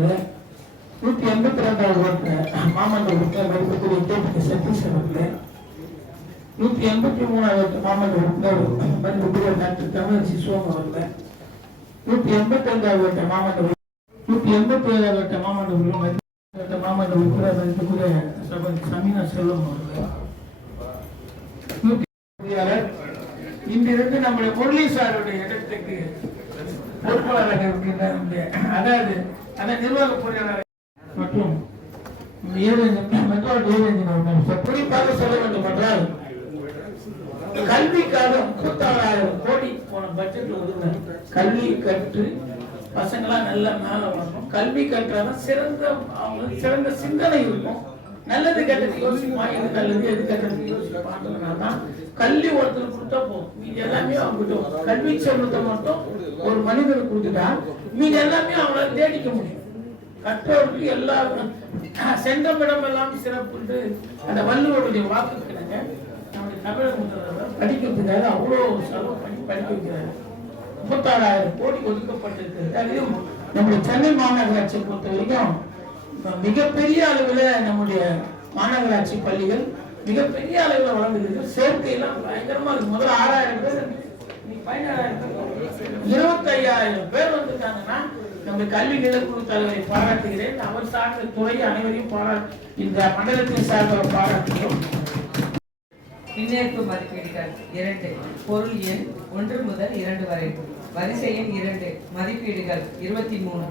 அவர்களே நூற்றி எண்பத்தி ரெண்டாவது ஓட்டு மாமன்ற உறுப்பினர் மருத்துவக்குரிய கே பி சதீஷ் அவர்களே நூற்றி எண்பத்தி மூணாவது ஓட்டு மாமன்ற உறுப்பினர் மருத்துவக்குரிய டாக்டர் தமிழ் சிசுவம் அவர்களே நூற்றி எண்பத்தி ரெண்டாவது வருட மாமன்ற உறுப்பினர் நூற்றி எண்பத்தி ஏழாவது வருட மாமன்ற உறுப்பினர் மருத்துவ மாமன்ற உறுப்பினர் மருத்துவக்குரிய சகோதரி சமீனா செல்வம் அவர்கள் இன்றிருந்து நம்முடைய முரளி சாருடைய இடத்துக்கு பொறுப்பாளராக இருக்கின்ற அதாவது அந்த நிர்வாக பொறியாளர். மற்றும் குறிப்பாக சொல்ல வேண்டும் என்றால் கல்விக்காக முப்பத்தாறாயிரம் கோடி போன பட்ஜெட்ல ஒதுங்க கல்வி கற்று பசங்களாம் நல்லா மேல வரணும். கல்வி கற்றாதான் சிறந்த அவங்களுக்கு சிறந்த சிந்தனை இருக்கும். நல்லது கெட்டது யோசிப்பான் எது நல்லது எது கெட்டது யோசிப்பான்றதுனால தான் கல்வி ஒருத்தர் கொடுத்தா போதும். மீதி எல்லாமே அவங்ககிட்ட வரும். கல்வி செல்வத்தை மட்டும் ஒரு மனிதனுக்கு கொடுத்துட்டா மீதி எல்லாமே அவங்கள தேடிக்க முடியும். கற்றோருக்கு எல்லா சென்றமிடம் எல்லாம் சிறப்பு அந்த வள்ளுவருடைய வாக்கு கிடங்க நம்முடைய தமிழக முதல்வர் படிக்கிறதுக்காக அவ்வளோ செலவு பண்ணி படிக்க வைக்கிறாரு. முப்பத்தாறாயிரம் கோடி ஒதுக்கப்பட்டிருக்கிறது. அதையும் நம்முடைய சென்னை மாநகராட்சியை பொறுத்த வரைக்கும் மிகப்பெரிய அளவில் நம்முடைய மாநகராட்சி பள்ளிகள் மிகப்பெரிய அளவில் வளர்ந்துருக்கு சேர்க்கையெல்லாம் பயங்கரமா இருக்கு. முதல்ல ஆறாயிரம் பேர் இருபத்தையாயிரம் பேர் வந்திருக்காங்கன்னா நம்ம கல்வி நிலக்குழு தலைவரை பாராட்டுகிறேன். அவர் சார்ந்த துறை அனைவரையும் பாராட்டு இந்த மண்டலத்தின் சார்பில் பாராட்டுகிறோம். மின்னேற்பு மதிப்பீடுகள் இரண்டு பொருள் எண் ஒன்று முதல் இரண்டு வரை. வரிசை எண் இரண்டு மதிப்பீடுகள் இருபத்தி மூணு.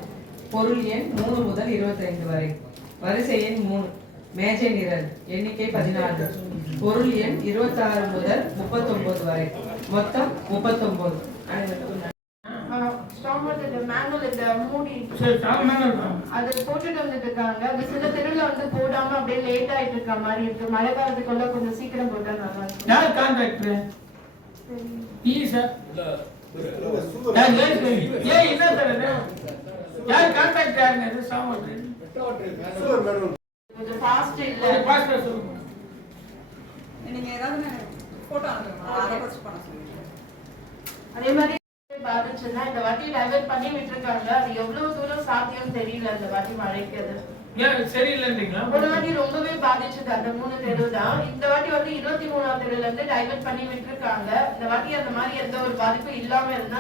பொருள் எண் மூணு முதல் இருபத்தைந்து வரை. வரிசை எண் மூணு. மேஜை நிரல். எண்ணிக்கை பதினாலு பொருள் எண் இருபத்தாறு முதல் முப்பத்தொன்பது வரை. மொத்தம் முப்பத்தொன்பது. அது போட்டுட்டு வந்துட்டு இருக்காங்க அது சில தெருவுல வந்து போடாம அப்படியே லேட் ஆயிட்டு இருக்க மாதிரி இருக்கு. மழை காலத்துக்குள்ள கொஞ்சம் சீக்கிரம் போட்டா நல்லா இருக்கும். யார் கான்ட்ராக்டர் ஈ சார் யார் ஏன் ஏன் என்ன சார் இது? யார் கான்ட்ராக்டர் யாருங்க? இது சாமர்த்தி கொஞ்சம் ஃபாஸ்ட் இல்ல. ஒரு பாஸ்டர் சொல்லுங்க. நீங்க ஏதாவது போட்டோ அனுப்புங்க. அதை வச்சு பண்ண சொல்லுங்க அதே மாதிரி பாதிச்சுன்னா இந்த வாட்டி டைவர்ட் பண்ணி விட்டுருக்காங்க. அது எவ்வளவு தூரம் சாத்தியம் தெரியல இந்த வாட்டி மழைக்கு அது. சரியில்லைன்றீங்களா? ஒரு வாட்டி ரொம்பவே பாதிச்சது அந்த மூணு தெரு தான் இந்த வாட்டி வந்து இருபத்தி மூணாம் தெருல இருந்து டைவர்ட் பண்ணி விட்டுருக்காங்க. இந்த வாட்டி அந்த மாதிரி எந்த ஒரு பாதிப்பும் இல்லாம இருந்தா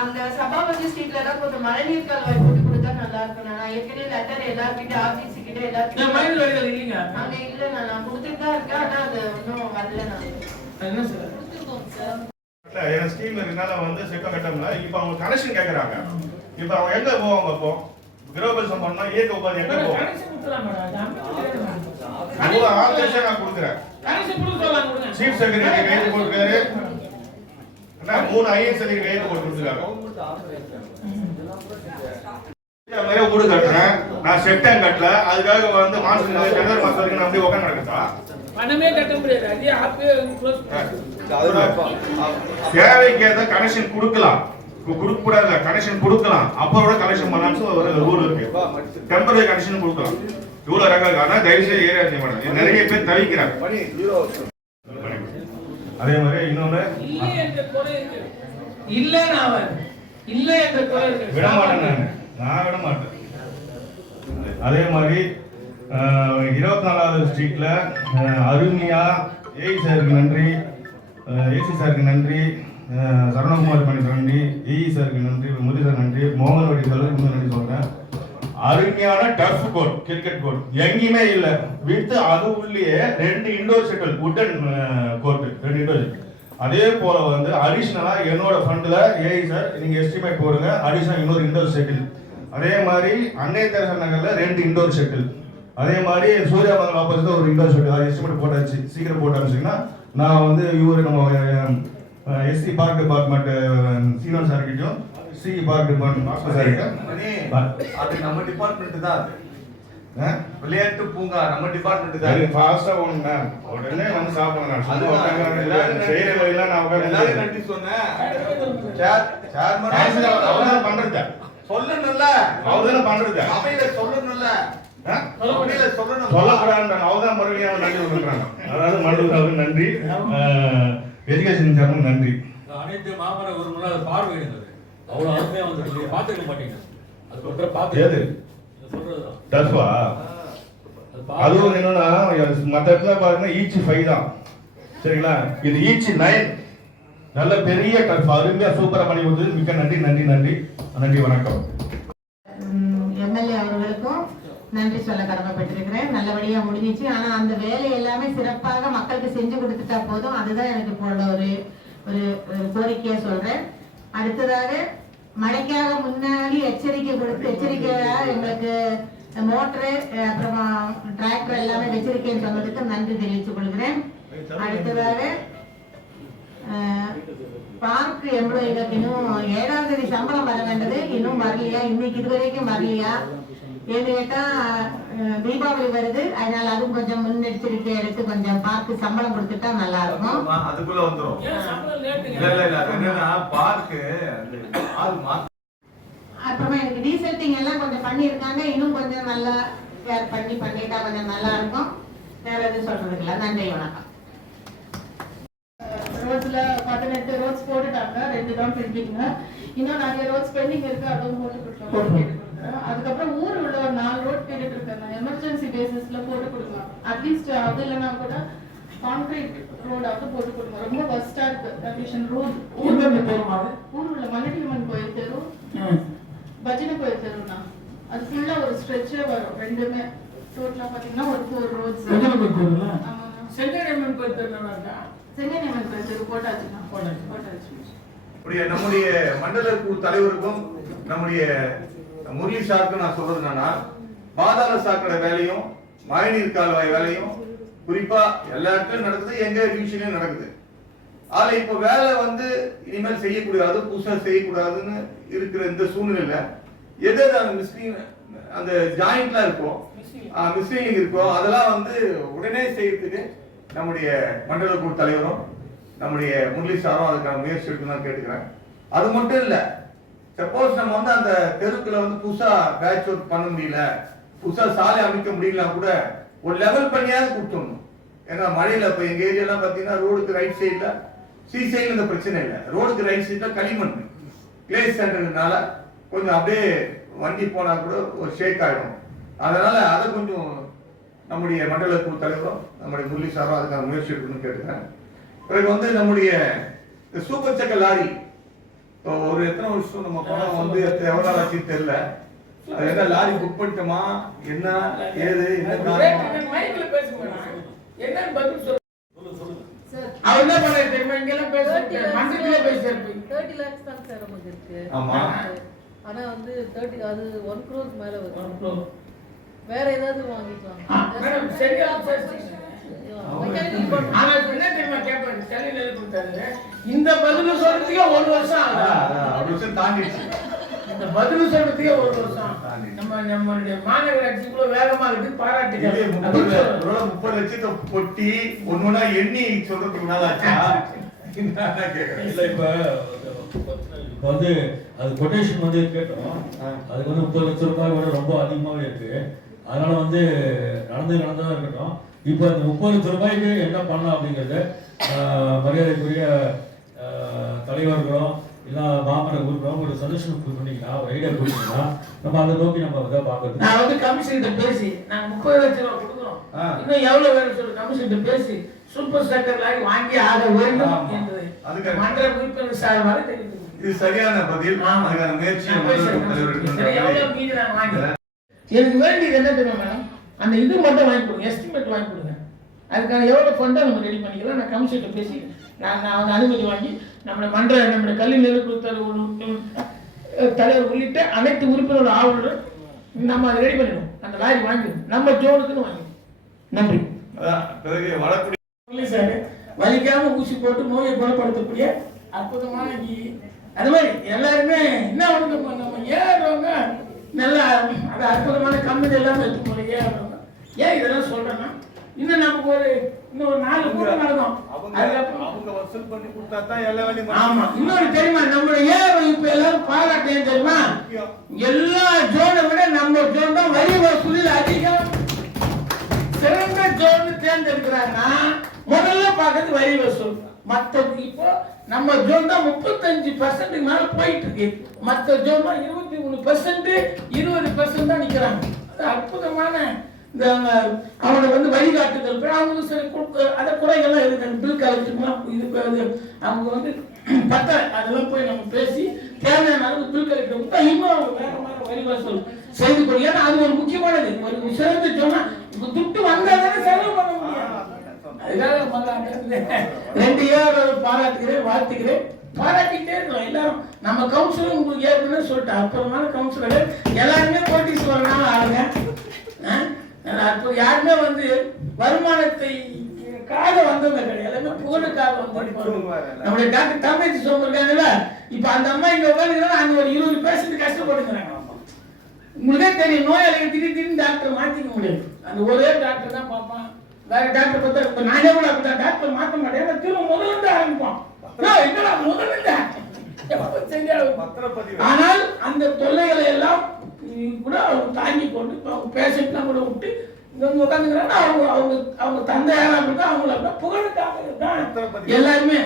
அந்த சபாபதி ஸ்ட்ரீட்ல தான் கொஞ்சம் மழைநீர் கால்வாய் போட்டு கொடுத்தா நல்லா இருக்கும். நான் ஏற்கனவே லெட்டர் எல்லார்கிட்ட ஆபீஸ் கிட்ட மனித வழிகள் இல்லைங்க. அங்க இல்ல நான் நான் கொடுத்துட்டு தான் இருக்கேன். ஆனா அது ஒன்றும் வரல நான். அது என்ன சார்? என் ஸ்கீம் இருக்கனால வந்து செக்க கட்டம்ல இப்போ அவங்க கனெக்ஷன் கேக்குறாங்க. இப்போ அவங்க எங்க போவாங்க இப்போ? கிரகபரிசம் பண்ணா இயக்க உபாதி எங்க போவோம் ஆர்கனைசேஷன் நான்? கொடுக்குறேன். சீஃப் செக்ரட்டரி கைது அண்ணா, மூணு ஐஎஸ் கைது போட்டு கொடுத்துருக்காங்க. வீடு கட்டுறேன். நான் செப்டன் கட்டல. அதுக்காக வந்து மாசம் ஜனவரி மாசம் வரைக்கும் நான் அப்படியே உட்காந்து நடக்குதா பணமே கட்ட முடியாது. அதே ஆப்பே க்ளோஸ் தேவைக்கு ஏதாவது கனெக்ஷன் கொடுக்கலாம். கொடுக்க கூடாது கனெக்ஷன் கொடுக்கலாம். அப்போட கனெக்ஷன் பண்ணலாம்னு ஒரு ரூல் இருக்கு. டெம்பரரி கனெக்ஷன் கொடுக்கலாம். இவ்வளவு ரகம் ஆனா தயவு செய்து ஏரியா நிறைய பேர் தவிக்கிறாங்க. அதே மாதிரி இன்னொன்னு இல்லை அவர் இல்லை என்ற குறை இருக்கு. விட மாட்டேன் நான். நான் விட மாட்டேன் அதே மாதிரி இருபத்தி நாலாவது ஸ்ட்ரீட்ல அருமையா ஏஐ சாருக்கு நன்றி. ஏசி சாருக்கு நன்றி. சரவணகுமார் பணிக்கு நன்றி. ஏஇ சாருக்கு நன்றி. முரளி சார் நன்றி. மோகன் வடி சாருக்கு நன்றி சொல்றேன். அருமையான டர்ஃப் கோர்ட் கிரிக்கெட் கோர்ட் எங்கேயுமே இல்ல. வித்து அது உள்ளேயே ரெண்டு indoor shuttle wooden court shuttle அதே போல வந்து அடிஷனலா என்னோட ஃபண்ட்ல ஏஐ சார் நீங்க எஸ்டிமேட் போடுங்க. அடிஷனல் இன்னொரு இண்டோர் ஷட்டில் அதே மாதிரி அன்னை தெரசா நகர்ல ரெண்டு இண்டோர் ஷட்டில் அதே மாதிரி சூர்யா மங்கல் ஆப்போசிட் ஒரு இண்டோர் ஷட்டில் அது எஸ்டிமேட் போட்டாச்சு. சீக்கிரம் போட்டு அனுப்பிச்சிங்கன்னா நான் வந்து இவரு நம்ம எஸ்சி பார்க் டிபார்ட்மெண்ட் சீனியர் சார்கிட்டையும் சி பார்க் டிபார்ட்மெண்ட் சார்கிட்ட அது நம்ம டிபார்ட்மெண்ட் தான் அது? விளையாட்டு பூங்கா நம்ம டிபார்ட்மெண்ட் தான். அது ஃபாஸ்டா போகணும் மேம் உடனே வந்து சாப்பிடணும் எல்லாரும் நன்றி. செய்யற வழியெல்லாம் நான் எல்லாரும் உட்கார்ந்து நன்றி சொன்னேன். சேர் சேர்மன் அவர் தான் பண்றது சொல்லணும்ல. அவர் தானே பண்றது சபையில சொல்லணும்ல. ஆ? அப்படியே சொல்லணும். சொல்லக்கூடாது அவதான் மறுபடியும் அவன் நன்றி சொல்றாங்க அதாவது மண்டலத்துக்கு நன்றி. எஜுகேஷன் சார்பாக நன்றி. அனைத்து மாமர ஒரு அதை பார்வையிடுங்க அவ்வளோ அருமையாக வந்து பார்த்துக்க மாட்டீங்க. அது பார்த்து ஏது? அது அதுவும் என்னன்னா மற்ற இடத்துல பாருங்க ஈச் ஃபைவ் தான். சரிங்களா? இது ஈச் நைன் நல்ல பெரிய டஃப் அருமையா சூப்பரா பண்ணி கொடுத்தது. மிக்க நன்றி நன்றி நன்றி. நன்றி வணக்கம். எம்எல்ஏ அவர்களுக்கும் நன்றி சொல்ல கடமைப்பட்டிருக்கிறேன். நல்லபடியா முடிஞ்சிச்சு. ஆனா அந்த வேலை எல்லாமே சிறப்பாக மக்களுக்கு செஞ்சு கொடுத்துட்டா போதும். அதுதான் எனக்கு போன ஒரு ஒரு ஒரு கோரிக்கையா சொல்றேன். அடுத்ததாக மழைக்காக முன்னாடி எச்சரிக்கை கொடுத்து எச்சரிக்கையா எங்களுக்கு மோட்டரு அப்புறமா டிராக்டர் எல்லாமே வச்சிருக்கேன்னு சொன்னதுக்கு நன்றி தெரிவித்துக் கொள்கிறேன். அடுத்ததாக பார்க் எம்ப்ளாயிகளுக்கு இன்னும் ஏழாம் தேதி சம்பளம் வர வேண்டது. இன்னும் வரலையா? இன்னைக்கு இது வரைக்கும் வரலையா? ஏன்னு கேட்டா அஹ், தீபாவளி வருது. அதனால அதுவும் கொஞ்சம் முன்னெச்சரிக்கை எடுத்து கொஞ்சம் பார்த்து சம்பளம் கொடுத்துட்டா நல்லா இருக்கும் ஆமா, அதுக்குள்ள என்னன்னா பார்க்கு அப்புறமா எனக்கு டீசல்ட்டிங் எல்லாம் கொஞ்சம் பண்ணியிருக்காங்க. இன்னும் கொஞ்சம் நல்லா கேர் பண்ணி பண்ணிட்டா கொஞ்சம் நல்லா இருக்கும் வேற எதுவும் சொல்றதுக்கு இல்லை. நன்றி வணக்கம். ரோட்ஸ்ல பதினெட்டு ரோட்ஸ் போட்டுட்டாங்க. ரெண்டு தான் பெண்டிங்க இன்னும் நிறைய ரோட்ஸ் பெண்டிங் இருக்கு. அதுவும் போட்டு கேட்டுக்கொள்கிறேன். அதுக்கப்புறம் ஊர் உள்ள ஒரு நாலு ரோட் கேட்டுட்டு இருக்கேன் எமர்ஜென்சி பேசிஸ்ல போட்டு கொடுங்க. அட்லீஸ்ட் அது இல்லைன்னா கூட கான்கிரீட் ரோடாவது போட்டு கொடுங்க. ரொம்ப ஒஸ்டா இருக்கு. Condition road? ஊர் உள்ள மன்னடிமன் கோயில் தெரு. பஜனை கோயில் தெருண்ணா அது ஃபுல்லா ஒரு ஸ்ட்ரெச்சே வரும். ரெண்டுமே. டோட்டலா பாத்தீங்கன்னா ஒரு ஃபோர் ரோட்ஸ் செங்கடம்மன் கோயில் தெரு நல்லா இருக்கா? செங்கனியம்மன் கோயில் தெரு போட்டாச்சுண்ணா போட்டாச்சு. போட்டாச்சு நம்முடைய நம்முடைய மண்டல குழு தலைவருக்கும் நம்முடைய முரளி சாருக்கும் நான் சொல்றது என்னன்னா பாதாள சாக்கடை வேலையும் மழைநீர் கால்வாய் வேலையும் குறிப்பா எல்லா இடத்துலயும் நடக்குது எங்க டிவிஷன்லயும் நடக்குது. ஆனா இப்ப வேலை வந்து இனிமேல் செய்யக்கூடாது புதுசா செய்யக்கூடாதுன்னு இருக்கிற இந்த சூழ்நிலையில எது எது அந்த மிஸ்லிங் அந்த ஜாயிண்ட்லாம் இருக்கோ மிஸ்லிங் இருக்கோ அதெல்லாம் வந்து உடனே செய்யறதுக்கு நம்முடைய மண்டல குழு தலைவரும் நம்முடைய முரளி சாரும் அதுக்கான முயற்சி எடுக்கணும்னு கேட்டுக்கிறேன். அது மட்டும் இல்ல சப்போஸ் நம்ம வந்து அந்த தெருக்குள்ள வந்து புதுசா பேட்ச் ஒர்க் பண்ண முடியல புதுசா சாலை அமைக்க முடியலனா கூட ஒரு லெவல் பண்ணியாவது கொடுத்துடணும். ஏன்னா மழையில இப்ப எங்க ஏரியாலாம் பாத்தீங்கன்னா ரோடுக்கு ரைட் சைடுல சி சைடுல இந்த பிரச்சனை இல்லை. ரோடுக்கு ரைட் சைடுல களிமண். பிளேஸ் சென்டர்னால கொஞ்சம் அப்படியே வண்டி போனா கூட ஒரு ஷேக் ஆயிடும். அதனால அதை கொஞ்சம் நம்முடைய மண்டல குழு தலைவரும் நம்முடைய முரளி சாரும் அதுக்கான முயற்சி எடுக்கணும்னு கேட்டுக்கிறேன். பிறகு வந்து நம்முடைய சூப்பர் சக்க லாரி. ஒரு எத்தனை வருஷம் நம்ம பணம் வந்து எவ்வளவு நாள் ஆச்சுன்னு தெரியல அது என்ன லாரி புக் பண்ணிட்டோமா? என்ன ஏது என்ன அது காரணம் ரேட்டு மைக்ல பேசுங்க என்னன்னு பதில் சொல்லு அவர் என்ன பண்ணாரு தெரியுமா? பேசியிருப்பீங்க லேக்ஸ் தான் சார் நமக்கு இருக்கு. ஆமா. ஆனா வந்து தேர்ட்டி அது ஒன் க்ரோஸ் மேல ஒரு வரும் floor. வேற ஏதாவது வாங்கிக்கலாம். மேடம், சரியா ஆனா என்ன தெரியுமா ஸ்டாலின் எழுதி கொடுத்தாரு? இந்த பதில் சொல்றதுக்கே ஒரு வருஷம் ஒரு தாண்டிடுச்சு. இந்த பதில் சொல்றதுக்கே ஒரு வருஷம் நம்ம நம்மளுடைய மாநகராட்சி இவ்வளவு வேகமா இருக்கு பாராட்டுகள் முப்பது லட்சத்தை பொட்டி ஒண்ணு ஒண்ணா எண்ணி சொல்றதுக்கு நாள் ஆச்சா? நான் கேக்குறேன் இல்ல இப்ப இப்ப வந்து அது கொட்டேஷன் வந்து கேட்டோம். அதுக்கு வந்து முப்பது லட்சம் ரூபாய் விட ரொம்ப அதிகமாவே இருக்கு. அதனால வந்து நடந்து நடந்ததா இருக்கட்டும். இப்போ இந்த முப்பது லட்சம் ரூபாய்க்கு என்ன பண்ணலாம் அப்படிங்கிறது மரியாதைக்குரிய தலைவர்களும் இல்ல மாமர உறுப்பினரும் ஒரு சஜஷன் பண்ணீங்கன்னா ஒரு ஐடியா கொடுத்தீங்கன்னா நம்ம அதை நோக்கி நம்ம இதை பார்க்கறது. நான் வந்து கமிஷன் பேசி நாங்க முப்பது லட்சம் ரூபாய் கொடுக்குறோம். இன்னும் எவ்வளவு வேணும் சொல்லு கமிஷன் பேசி சூப்பர் லாரி வாங்கி ஆக வேண்டும். என்று அதுக்கு- மன்ற உறுப்பினர் சார்பாக தெரிவித்துக் இது சரியான பதில். அதுக்கான முயற்சி சரி. எனக்கு வேண்டியது என்ன தெரியுமா மேடம் அந்த இது மட்டும் வாங்கி கொடுங்க. எஸ்டிமேட் வாங்கி கொடுங்க. அதுக்கான எவ்வளவு ஃபண்டை நம்ம ரெடி பண்ணிக்கலாம். நான் கமிஷன் பேசி நான் நான் வந்து அனுமதி வாங்கி நம்மளோட மன்ற நம்முடைய கல்வி நெருக்குழு தலைவர் உள்ளிட்ட அனைத்து உறுப்பினர் ஆவலுடன் நம்ம அதை ரெடி பண்ணிடுவோம். அந்த லாரி வாங்கிடுவோம். நம்ம ஜோனுக்குன்னு வாங்கிடுவோம். நன்றி. பிறகு சார் வலிக்காம ஊசி போட்டு நோயை குணப்படுத்தக்கூடிய அற்புதமான கீ அது மாதிரி எல்லாருமே என்ன ஒண்ணு நம்ம ஏறுறவங்க நல்லா அது அற்புதமான கம்பெனி எல்லாமே எடுத்து போல ஏறுறவங்க ஏன் இதெல்லாம் சொல்றேன்னா இன்னும் நமக்கு ஒரு இன்னும் ஒரு நாலு கூட்டம் நடக்கும். அவங்க வசூல் பண்ணி கொடுத்தா தான் எல்லா வேலையும் ஆமா. இன்னொரு தெரியுமா? நம்ம ஏன் இப்ப எல்லாரும் பாராட்டு ஏன் தெரியுமா? எல்லா ஜோனை விட நம்ம ஜோன் தான் வரி வசூலில் அதிகம். யாருன்னா முதல்ல பார்க்கறது வரி வசூல். மத்த இப்போ நம்ம ஜோன் தான் முப்பத்தஞ்சு பர்சன்ட் மேல போயிட்டு இருக்கு மத்த ஜோன் தான் இருபத்தி மூணு பர்சன்ட் இருபது பர்சன்ட் தான் நிக்கிறாங்க. அது அற்புதமான இந்த அவனை வந்து வழிகாட்டுதல் பிற அவங்களுக்கு சில கு- குறைகள்லாம் இருக்கு. பில் கலெக்டர்லாம் இது அவங்க வந்து பத்த அதெல்லாம் போய் நம்ம பேசி தேவையான அளவு பில் கலெக்டர் இன்னும் அவங்க வேகமான வரி செய்து கொள் ஏன்னா அது ஒரு முக்கியமானது. ஒரு சிறந்து சொன்னா இப்ப துட்டு வந்தா தானே செலவு பண்ண முடியும். அதுக்காக முதல்ல ரெண்டு ஏர் பாராட்டுகிறேன் வாழ்த்துக்கிறேன் பாராட்டிக்கிட்டே இருக்கோம் எல்லாரும் நம்ம கவுன்சிலர் உங்களுக்கு ஏற்கனவே சொல்லிட்டேன். அப்புறமான கவுன்சிலர் எல்லாருமே கோட்டீஸ்வரனால ஆளுங்க. ஆ? அப்போ யாருமே வந்து வருமானத்தை காக வந்தவங்க கிடையாது. புகழுக்காக நம்முடைய டாக்டர் தமிழ் சோம இருக்காங்கல்ல இப்ப அந்த அம்மா இங்க உட்காந்துக்கிறாங்க அங்க ஒரு இருபது பேஷண்ட் கஷ்டப்படுங்கிறாங்க உங்களுக்கே தெரியும் நோயாளிகள் திடீர் திடீர்னு டாக்டர் மாத்திக்க முடியாது. அந்த ஒரே டாக்டர் தான் பார்ப்பான். வேற டாக்டர் பார்த்தா இப்ப நானே கூட அப்படிதான் டாக்டர் மாத்த மாட்டேன். திரும்ப முதல்ல இருந்து ஆரம்பிப்பான். என்னடா முதல்ல? ஆனால் அந்த தொல்லைகளை எல்லாம் கூட அவங்க தாங்கி கொண்டு பேஷண்ட்லாம் கூட விட்டு இங்க வந்து உட்காந்துக்கிறாங்க அவங்க அவங்க அவங்க தந்தையாரா இருந்தா அவங்கள அப்படியே புகழுக்காக தான் எல்லாருமே.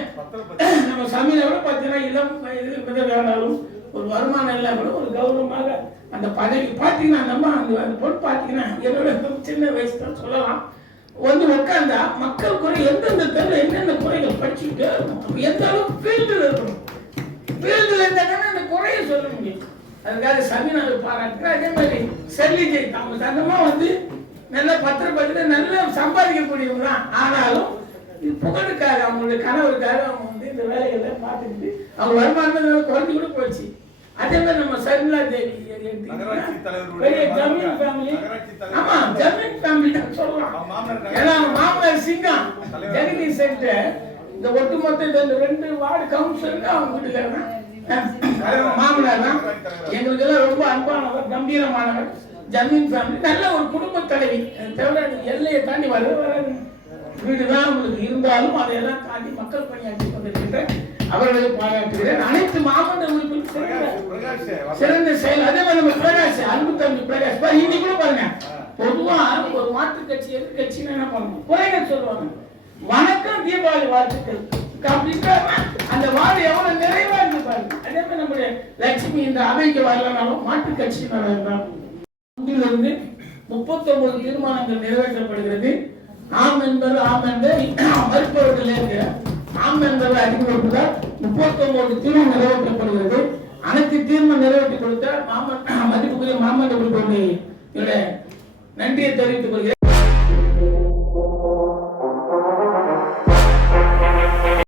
நம்ம சமையல விட பார்த்தீங்கன்னா இளம் வயது விதவையானாலும் ஒரு வருமானம் எல்லாம் கூட ஒரு கௌரவமாக அந்த பதவி பார்த்தீங்கன்னா அந்த அம்மா அந்த அந்த பொண்ணு பார்த்தீங்கன்னா என்னோட சின்ன வயசு தான் சொல்லலாம். வந்து உட்காந்தா மக்கள் குறை எந்தெந்த தெருவில் என்னென்ன குறைகள் படிச்சுக்கிட்டே எந்த அளவுக்கு ஃபீல்டில் இருக்கணும். ஃபீல்டில் இருந்தாங்கன்னா அந்த குறைய சொல்ல முடியும். அதுக்காக சமினாவை பாராட்டுறேன் அதே மாதிரி செல்லிஜை அந்த அம்மா வந்து நல்ல பத்திரப்பட்டு நல்லா சம்பாதிக்கக்கூடியவங்க தான் ஆனாலும் புகழுக்காக அவங்களுடைய கணவருக்காக அவங்க வந்து இந்த வேலைகளை பார்த்துக்கிட்டு அவங்க வருமானம் குறைஞ்சு கூட போச்சு. அதே மாதிரி நம்ம சர்மிளா தேவி பெரிய ஜமீன் ஃபேமிலி. ஆமா ஜமீன் ஃபேமிலி தான் சொல்லலாம். அவங்க ஏன்னா அவங்க மாமனார் சிங்கம். ஜெகதீஷ் இந்த ஒட்டுமொத்த இந்த ரெண்டு வார்டு கவுன்சிலருக்கு அவங்க வீட்டுக்காரங்க மாமனார் எங்களுக்கு எல்லாம் ரொம்ப அன்பானவர் கம்பீரமானவர் ஜமீன் ஃபேமிலி நல்ல ஒரு குடும்ப தலைவி. தவிர எல்லையை தாண்டி வரவே வராது வீடுதான் உங்களுக்கு இருந்தாலும் அதையெல்லாம் தாண்டி மக்கள் பணியாற்றி கொண்டிருக்கின்ற அவர்களை பாராட்டுகிறேன். அனைத்து மாவட்ட உறுப்பினர் சிறந்த செயல். அதே மாதிரி நம்ம பிரகாஷ் அன்பு தம்பி பிரகாஷ். பாரு இன்னைக்கு கூட பாருங்க. பொதுவா ஒரு மாற்றுக் கட்சி எதிர்கட்சின்னு என்ன பண்ணணும் குறைகள் சொல்லுவாங்க. வணக்கம் தீபாவளி வாழ்த்துக்கள். கம்ப்ளீட்டா அந்த வார்டு எவ்வளவு நிறைவா இருந்து பாருங்க. அதே மாதிரி நம்முடைய லட்சுமி இந்த அவைக்கு வரலனாலும் மாட்டு கட்சியினால இருந்தாலும் ஒன்றிலிருந்து முப்பத்தொன்பது தீர்மானங்கள் நிறைவேற்றப்படுகிறது. ஆம் என்பது ஆம் என்பது மறுப்பவர்கள் இருக்கிற ஆம் என்பது அறிமுகப்படுத்தால் முப்பத்தொன்பது தீர்மம் நிறைவேற்றப்படுகிறது. அனைத்து தீர்மம் நிறைவேற்றி கொடுத்த மாமன் மதிப்புக்குரிய மாமன் உறுப்பினர்களுடைய நன்றியை தெரிவித்துக் கொள்கிறேன்.